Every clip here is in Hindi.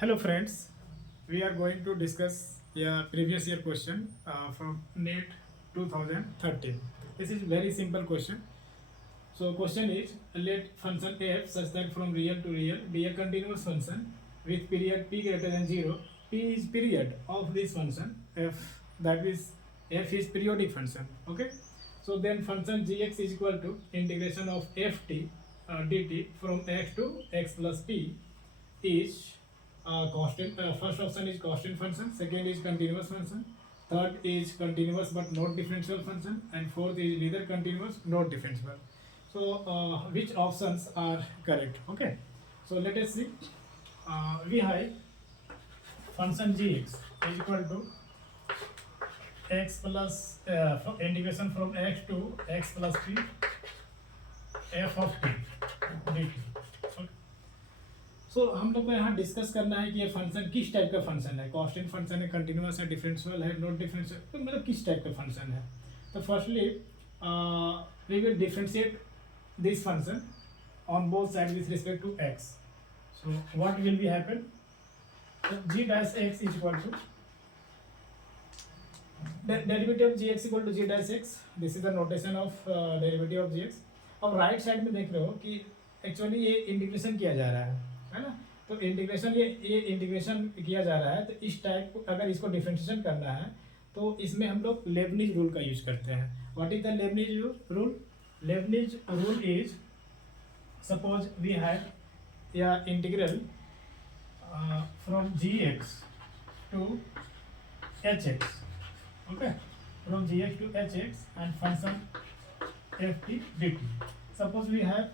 Hello friends, we are going to discuss a previous year question from NET 2013. This is very simple question. So question is, let function f such that from real to real be a continuous function with period p greater than 0. P is period of this function f, that is f is periodic function. Okay. So then function gx is equal to integration of ft dt from x to x plus p is constant. First option is constant function, second is continuous function, third is continuous but not differential function, and fourth is neither continuous nor differential. So which options are correct? Okay, so let us see. We have function gx is equal to x plus integration from x to x plus p f of t dt. सो हम लोग को यहाँ डिस्कस करना है कि ये फंक्शन किस टाइप का फंक्शन है, कांस्टेंट फंक्शन है, कंटिन्यूअस है, डिफरेंशियल है, नॉट डिफरेंशियल, तो मतलब किस टाइप का फंक्शन है. तो firstly we will differentiate this function on both side with respect to x. So what will be happen, g dash x is equal to derivative of gx equal to g dash x. This is the notation of derivative of gx. अब राइट साइड में देख रहे हो कि एक्चुअली ये इंटीग्रेशन किया जा रहा है ना. तो इंटीग्रेशन ये इंटीग्रेशन किया जा रहा है, तो इस टाइप को अगर इसको डिफरेंशिएशन करना है तो इसमें हम लोग लेबनिज रूल का यूज करते हैं. What is the Leibniz rule? Leibniz rule is, suppose we have या integral from gx to hx. okay, from gx to hx and function ft dt. suppose we have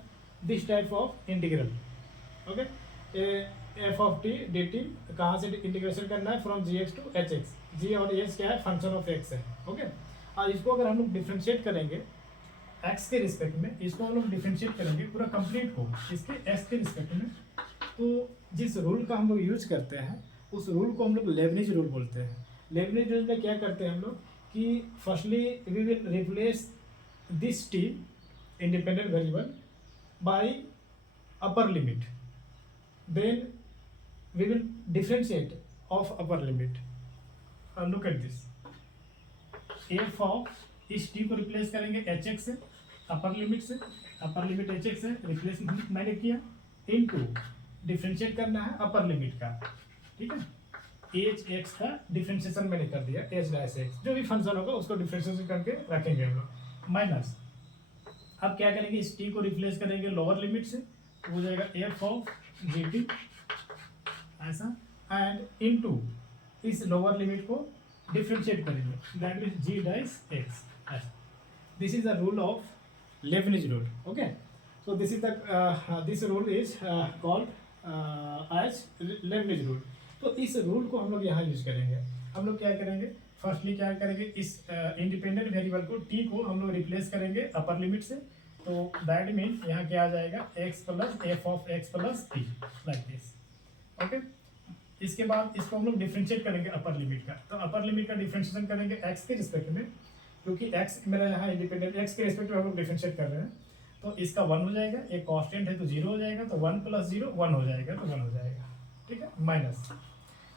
this type of integral. okay, f of t dt कहाँ से इंटीग्रेशन करना है? From G X to H X. G और एच क्या है? फंक्शन ऑफ एक्स है. ओके, और इसको अगर हम लोग डिफ्रेंशिएट करेंगे एक्स के रिस्पेक्ट में, इसको हम लोग डिफ्रेंशिएट करेंगे पूरा कंप्लीट को इसके एक्स के रिस्पेक्ट में, तो जिस रूल का हम लोग यूज करते हैं उस रूल को हम लोग लेबनिज रूल बोलते हैं. लेबनिज रूल में क्या करते हैं हम लोग कि firstly we will replace this T independent variable by upper limit, then we will differentiate of upper limit. Look at this, f of इस t को रिप्लेस करेंगे एच एक्स से, अपर लिमिट से, अपर लिमिट एच एक्स से रिप्लेस मैंने किया, इनटू डिफ्रेंशिएट करना है अपर लिमिट का. ठीक है, एच एक्स का डिफ्रेंशिएशन मैंने कर दिया, एच डैश एक्स जो भी फंक्शन होगा उसको डिफ्रेंशिएशन करके रखेंगे हम लोग, माइनस. अब क्या करेंगे, इस t को रिप्लेस करेंगे लोअर लिमिट से, हो जाएगा एफ ऑफ जी टी ऐसा, एंड इनटू इस लोअर लिमिट को डिफरेंशिएट करेंगे, that means G dash X ऐसा. This is the rule of Leibniz rule. Okay, so this is the this rule is called as Leibniz rule. तो इस रूल को हम लोग यहाँ यूज करेंगे. हम लोग क्या करेंगे, फर्स्टली क्या करेंगे, इस इंडिपेंडेंट वेरिएबल को टी को हम लोग रिप्लेस करेंगे अपर लिमिट से, तो दैट मीन यहाँ क्या आ जाएगा, x plus F of x plus T like this. Okay, इसके बाद इसको हम लोग डिफ्रेंशिएट करेंगे अपर लिमिट का. तो अपर लिमिट का डिफ्रेंशिएशन करेंगे x के रिस्पेक्ट में, क्योंकि x मेरा यहाँ इंडिपेंडेंट, x के रिस्पेक्ट में हम लोग डिफ्रेंशिएट कर रहे हैं, तो इसका 1 हो जाएगा, ये कांस्टेंट है तो 0 हो जाएगा, तो 1 प्लस 0 1 हो जाएगा, तो 1 हो जाएगा. ठीक है, माइनस.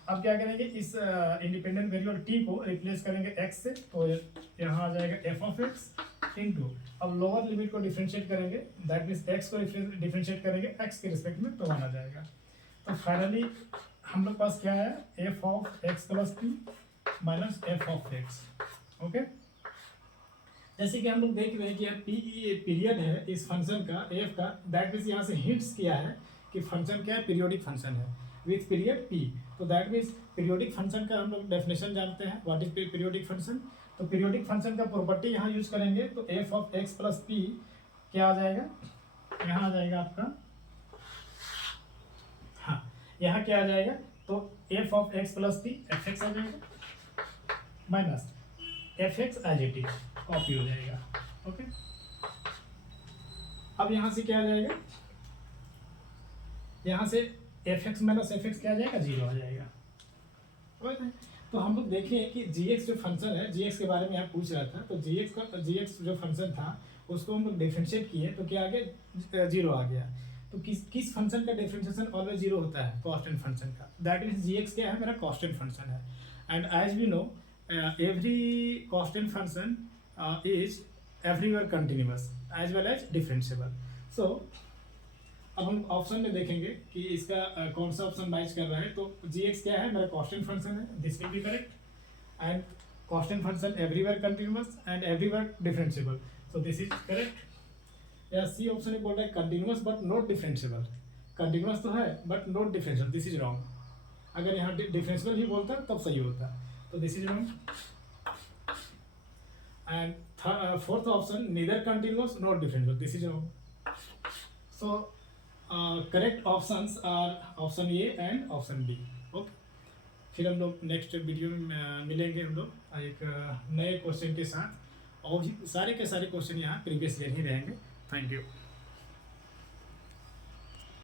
अब क्या करेंगे, इस इंडिपेंडेंट वेरिएबल t को रिप्लेस करेंगे x से, तो यहाँ आ जाएगा f ऑफ x इनटू, अब लोअर लिमिट को डिफरेंशिएट करेंगे, दैट मीन्स x को डिफरेंशिएट करेंगे x के रिस्पेक्ट में, तो 1 आ जाएगा. तो फाइनली हम लोग पास क्या है, f of x plus T minus f of x. Okay, जैसे कि हम लोग देख रहे हैं कि p पीरियड है इस फंक्शन का f का, दैट मीन्स यहाँ से हिंट्स किया है कि फंक्शन क्या है, पीरियोडिक फंक्शन है विथ पीरियड p. तो दैट मीन्स पीरियोडिक फंक्शन का हम लोग डेफिनेशन जानते हैं, व्हाट इज पीरियोडिक फंक्शन. तो पीरियोडिक फंक्शन का प्रॉपर्टी यहाँ यूज करेंगे, तो f of x plus P क्या आ जाएगा, यहाँ आ जाएगा आपका, हाँ यहाँ क्या आ जाएगा, तो f of x plus P F X आ जाएगा, minus F X as it is copy हो जाएगा. ओके, अब यहाँ से क्या आ जाएगा, यहाँ से F x minus F x क्या आ जाएगा, 0 आ जाएगा. तो हम लोग देखें कि gx जो फंक्शन है, gx के बारे में यहाँ पूछ रहा था, तो gx जो फंक्शन था उसको हम लोग डिफरेंशिएट किए, तो क्या आ गया, 0 आ गया. तो किस फंक्शन का डिफरेंशिएशन ऑलवेज जीरो होता है, कांस्टेंट फंक्शन का। दैट मीन्स जी एक्स क्या है, मेरा कांस्टेंट फंक्शन है। And as we know every constant function is everywhere continuous as well as differentiable. So अब हम ऑप्शन में देखेंगे कि इसका कौन सा ऑप्शन मैच कर रहा है। तो जी एक्स क्या है, मेरा कांस्टेंट फंक्शन है, this will be correct. And constant function everywhere continuous and everywhere differentiable, so this is correct. या सी ऑप्शन में बोल रहा है continuous but not differentiable. Continuous तो है but not differentiable, this is wrong. अगर यहाँ डिफरेंशिएबल ही बोलता तब सही होता, तो this is wrong. And fourth option neither continuous not differentiable, this is wrong. So correct options are option A and option B. Okay, फिर हम लोग नेक्स्ट वीडियो में मिलेंगे हम लोग एक नए क्वेश्चन के साथ, और भी सारे के सारे क्वेश्चन यहाँ प्रीवियस ईयर ही रहेंगे। Thank you.